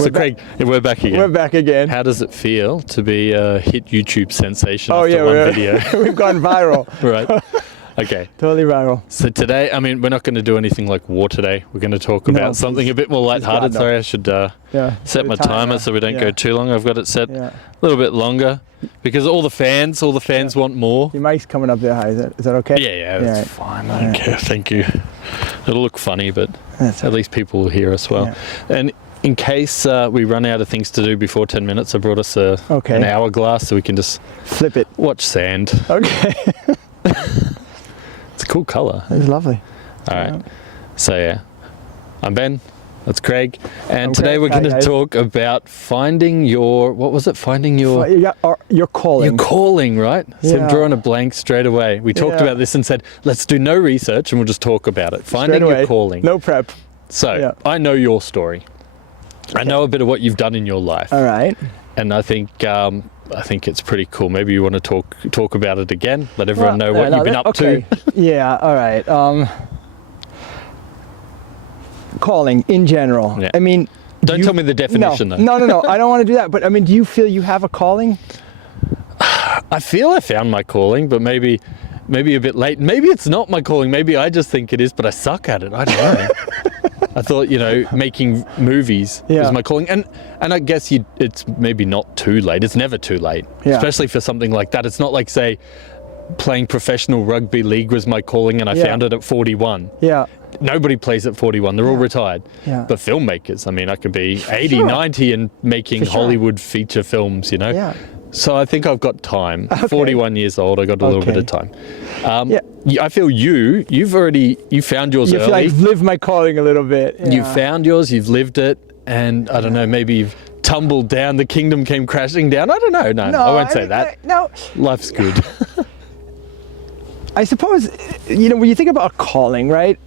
So Craig, we're back again. We're back again. How does it feel to be a hit YouTube sensation after one video? We've gone viral. Right. Okay. Totally viral. So today, I mean, we're not going to do anything like war today. We're going to talk about something a bit more lighthearted. Sorry, I should set my timer so we don't go too long. I've got it set a little bit longer because all the fans want more. Your mic's coming up there high. Is that okay? Yeah, that's fine. I don't care. Thank you. It'll look funny, but at least people will hear us well. Yeah. And in case we run out of things to do before 10 minutes, I brought us an hourglass so we can just flip it. Watch sand. Okay. It's a cool colour. It's lovely. All right. So I'm Ben. That's Craig. And today we're going to talk about finding your, what was it? Finding your calling. Your calling, right? So I'm drawing a blank straight away. We talked about this and said, let's do no research and we'll just talk about it. Finding your calling. No prep. So I know your story. I know a bit of what you've done in your life. All right. And I think it's pretty cool. Maybe you want to talk about it again. Let everyone know what you've been up to. Yeah. All right. Calling in general. Yeah. I mean, don't tell me the definition though. No. I don't want to do that. But I mean, do you feel you have a calling? I feel I found my calling, but maybe a bit late. Maybe it's not my calling. Maybe I just think it is, but I suck at it. I don't know. I thought, making movies is my calling. And I guess it's maybe not too late. It's never too late, especially for something like that. It's not like, say, playing professional rugby league was my calling and I found it at 41. Yeah. Nobody plays at 41. They're all retired. Yeah. But filmmakers, I mean, I could be 80, 90 and making Hollywood feature films, Yeah. So I think I've got time. 41 years old, I got a little bit of time. I feel you found yours early. You feel like I've lived my calling a little bit. Yeah. You found yours, you've lived it, and I don't know, maybe you've tumbled down, the kingdom came crashing down. I don't know. No, I won't say that. No. Life's good. I suppose, when you think about a calling, right?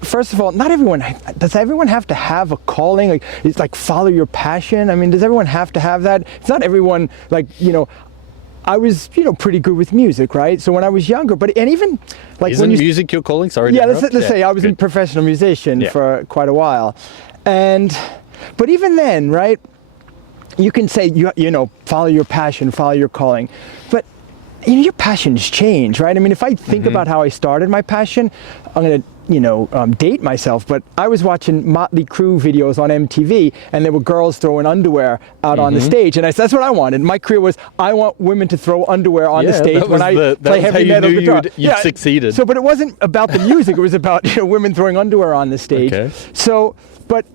First of all, does everyone have to have a calling? Like, it's like follow your passion. I mean, does everyone have to have that? It's not everyone, I was, pretty good with music, right? So when I was younger, Isn't music your calling? Sorry. Yeah, let's say I was a professional musician for quite a while. But even then, right, you can say, follow your passion, follow your calling. But your passions change, right? I mean, if I think about how I started my passion, I'm going to, date myself, but I was watching Motley Crue videos on MTV and there were girls throwing underwear out on the stage. And that's what I wanted. My career was, I want women to throw underwear on the stage when I play heavy metal guitar. You'd succeeded. So, but it wasn't about the music. It was about, women throwing underwear on the stage. Okay. So, but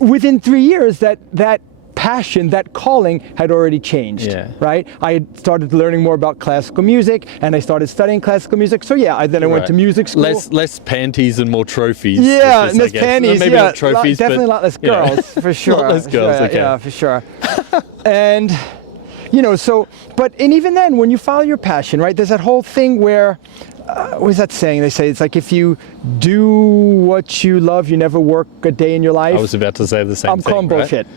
within 3 years, that passion, that calling had already changed, right? I had started learning more about classical music and I started studying classical music. So I went to music school. Less panties and more trophies. Yeah, less panties, maybe not trophies, definitely a lot less girls, for sure. A lot less girls, okay. Yeah, for sure. And, and even then, when you follow your passion, right, there's that whole thing where, what is that saying? They say it's like if you do what you love, you never work a day in your life. I was about to say the same thing. I'm calling bullshit.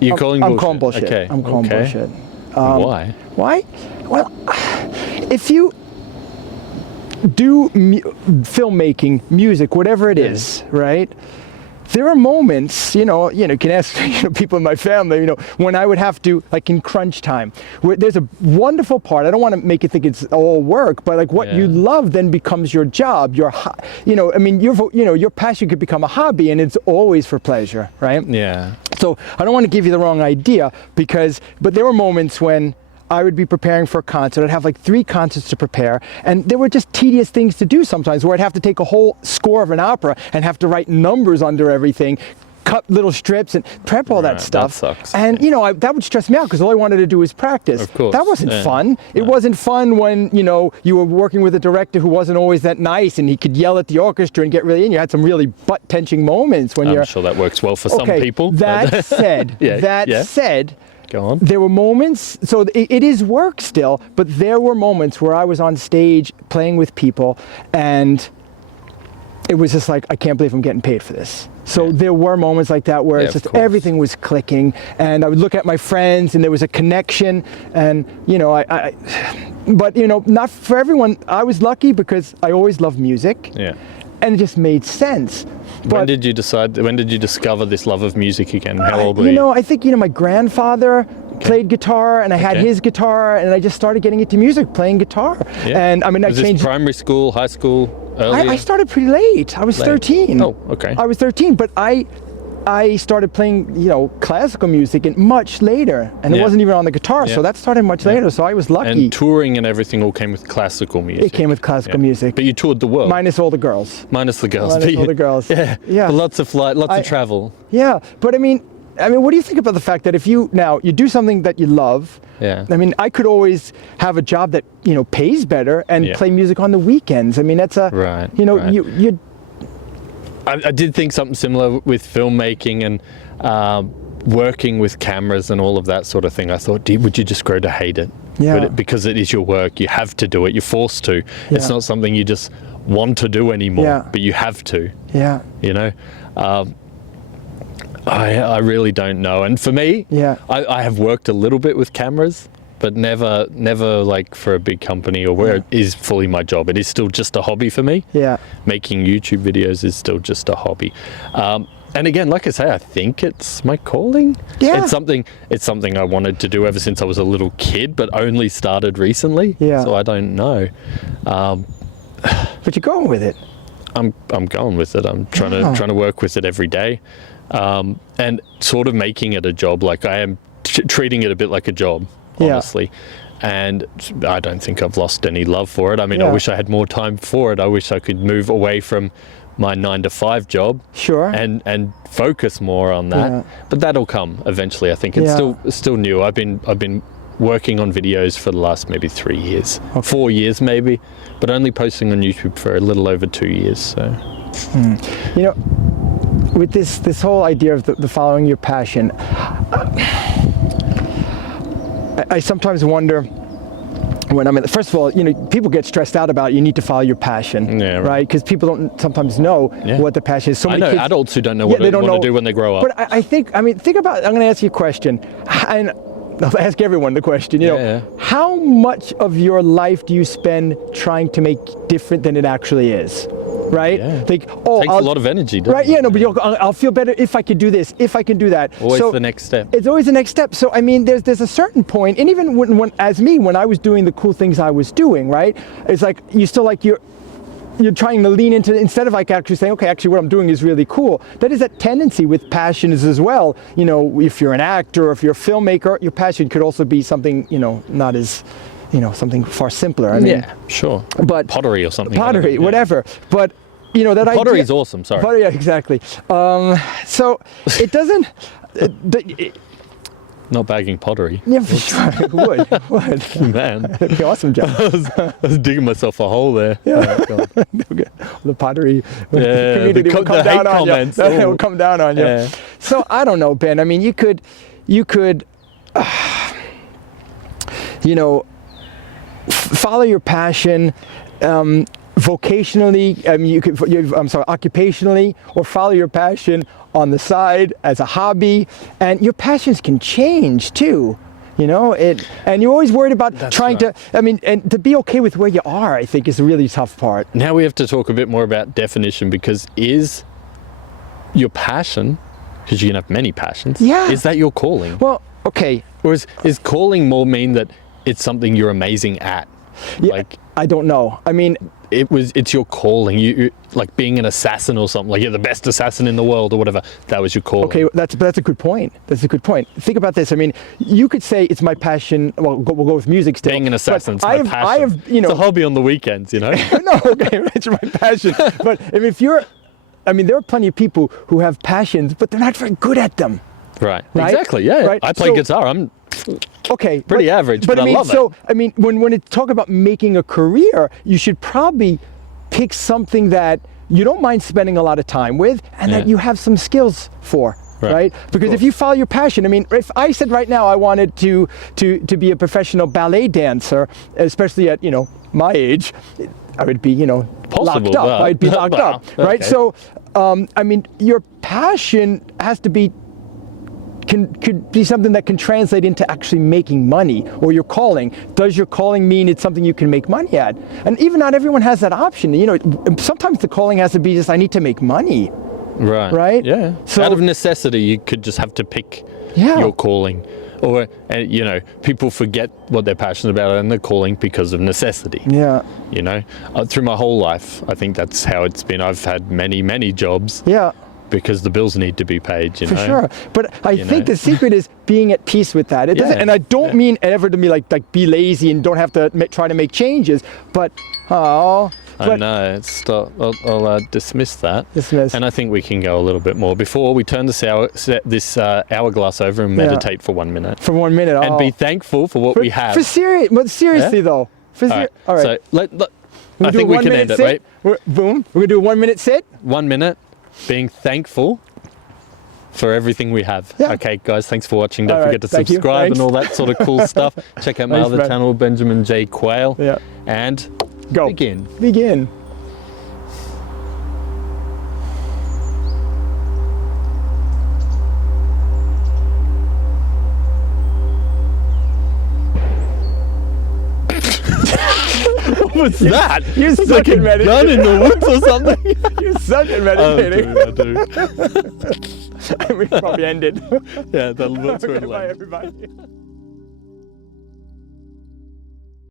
You're calling bullshit? I'm calling bullshit. Okay. I'm calling bullshit. Why? Why? Well, if you do filmmaking, music, whatever it is, right? There are moments, you can ask people in my family, when I would have to, like in crunch time, where there's a wonderful part. I don't want to make you think it's all work, but like what you love then becomes your job. Your passion could become a hobby, and it's always for pleasure, right? Yeah. So I don't want to give you the wrong idea but there were moments when I would be preparing for a concert. I'd have like 3 concerts to prepare, and there were just tedious things to do sometimes where I'd have to take a whole score of an opera and have to write numbers under everything, cut little strips and prep all that stuff. That sucks. And that would stress me out because all I wanted to do was practice. Of course. That wasn't fun. It wasn't fun when, you were working with a director who wasn't always that nice and he could yell at the orchestra and get really in. You had some really butt-tenching moments when I'm sure that works well for some people. That said, said, go on. There were moments, so it is work still, but there were moments where I was on stage playing with people and it was just like, I can't believe I'm getting paid for this. So there were moments like that where it's just everything was clicking and I would look at my friends and there was a connection and, but not for everyone. I was lucky because I always loved music. Yeah. and it just made sense. When did you discover this love of music again? How old were you? You know, I think, you know, my grandfather played guitar, and I had his guitar, and I just started getting into music, playing guitar. Yeah. And I mean, Was I changed. this primary school, high school, earlier? I started pretty late. I was 13. Oh, okay. I was 13, but I started playing, you know, classical music and much later, and it wasn't even on the guitar, so that started much later. So I was lucky. And touring and everything all came with classical music. It came with classical music. But you toured the world. Minus all the girls. Minus the girls. Minus all the girls. Yeah. Yeah. But lots of flight, lots of travel. Yeah, but I mean, what do you think about the fact that if you do something that you love? Yeah. I mean, I could always have a job that, you know, pays better and play music on the weekends. I mean, that's a right. You know, right. you. I did think something similar with filmmaking and working with cameras and all of that sort of thing. I thought, would you just grow to hate it? Yeah. Because it is your work. You have to do it. You're forced to. Yeah. It's not something you just want to do anymore, but you have to. Yeah. You know? I really don't know. And for me, I have worked a little bit with cameras, but never like for a big company or where it is fully my job. It is still just a hobby for me. Yeah. Making YouTube videos is still just a hobby. And again, like I say, I think it's my calling. Yeah. It's something I wanted to do ever since I was a little kid, but only started recently. Yeah. So I don't know. But you're going with it. I'm going with it. I'm trying to work with it every day, and sort of making it a job. Like I am treating it a bit like a job, honestly. And I don't think I've lost any love for it. I mean, I wish I had more time for it. I wish I could move away from my 9-to-5 job, and focus more on that. Yeah. But that'll come eventually. I think it's still new. I've been working on videos for the last maybe 3 years, 4 years maybe, but only posting on YouTube for a little over 2 years. So, you know, with this whole idea of the following your passion, I sometimes wonder. When I'm first of all, you know, people get stressed out about you need to follow your passion, right? Because people don't sometimes know what the passion is. So I know kids, adults who don't know what they want to do when they grow up. But I think about. I'm going to ask you a question, and I'll ask everyone the question. You know, how much of your life do you spend trying to make different than it actually is? Right? Yeah. Like, takes a lot of energy, doesn't right? it? Yeah, no, but I'll feel better if I could do this, if I can do that. Always the next step. It's always the next step. So I mean, there's a certain point, and even when I was doing the cool things I was doing, right? It's like you still like you're trying to lean into, instead of like actually saying, okay, actually what I'm doing is really cool. That is that tendency with passions as well. You know, if you're an actor or if you're a filmmaker, your passion could also be something, you know, not as, you know, something far simpler. I mean, sure. But pottery or something. Pottery, whatever. But you know that pottery idea, is awesome. Sorry. Pottery, yeah, exactly. So it doesn't. Not bagging pottery. Yeah, for sure. It would. Man. That'd be awesome, John. I was digging myself a hole there. Yeah. The pottery community will come down on you. It will come down on you. Yeah. So I don't know, Ben. I mean, you could, you know, follow your passion. Vocationally, occupationally, or follow your passion on the side as a hobby, and your passions can change too. You know, and you're always worried about to. I mean, and to be okay with where you are, I think, is a really tough part. Now we have to talk a bit more about definition, because is your passion, because you can have many passions, is that your calling? Well, okay. Or is calling more mean that it's something you're amazing at? Yeah, like, I don't know. I mean, it's your calling. You like being an assassin or something. Like you're the best assassin in the world or whatever. That was your calling. Okay, that's a good point. That's a good point. Think about this. I mean, you could say it's my passion. Well, we'll go with music still. Being an assassin's my passion. You know, it's a hobby on the weekends. You know. No, okay, it's my passion. But if there are plenty of people who have passions, but they're not very good at them. Right. Exactly. Yeah. Right? I play guitar. I'm pretty average, but I mean, love it. So I mean, when it talk about making a career, you should probably pick something that you don't mind spending a lot of time with, and that you have some skills for. Right? Because if you follow your passion, I mean, if I said right now I wanted to be a professional ballet dancer, especially at, you know, my age, I would be, you know, locked up. I'd be locked up, right? So, I mean, your passion has to be could be something that can translate into actually making money, or your calling. Does your calling mean it's something you can make money at? And even not everyone has that option. You know, sometimes the calling has to be just, I need to make money. Right. Right? Yeah. So, out of necessity, you could just have to pick Yeah. your calling. Or, you know, people forget what they're passionate about and they're calling because of necessity. Yeah. You know, through my whole life, I think that's how it's been. I've had many, many jobs. Yeah. Because the bills need to be paid, you know. For sure. But I think the secret is being at peace with that. It doesn't, and I don't mean ever to be like be lazy and don't have to try to make changes. But I know. I'll dismiss that. Dismiss. And I think we can go a little bit more before we turn this hourglass over and meditate for 1 minute. For 1 minute. And be thankful for what we have. But seriously though. All right. So I think we can end it, right? Boom. We're gonna do a 1 minute sit. 1 minute. Being thankful for everything we have. Yeah. Okay, guys, thanks for watching. Don't forget to Thank you. subscribe and all that sort of cool stuff. Check out my other channel, Benjamin J. Quayle. Yeah. And Go. Begin. What was that? You It's suck like at a meditating. gun in the woods or something. You suck at meditating. I do. We probably ended. Yeah, that's where Bye, everybody.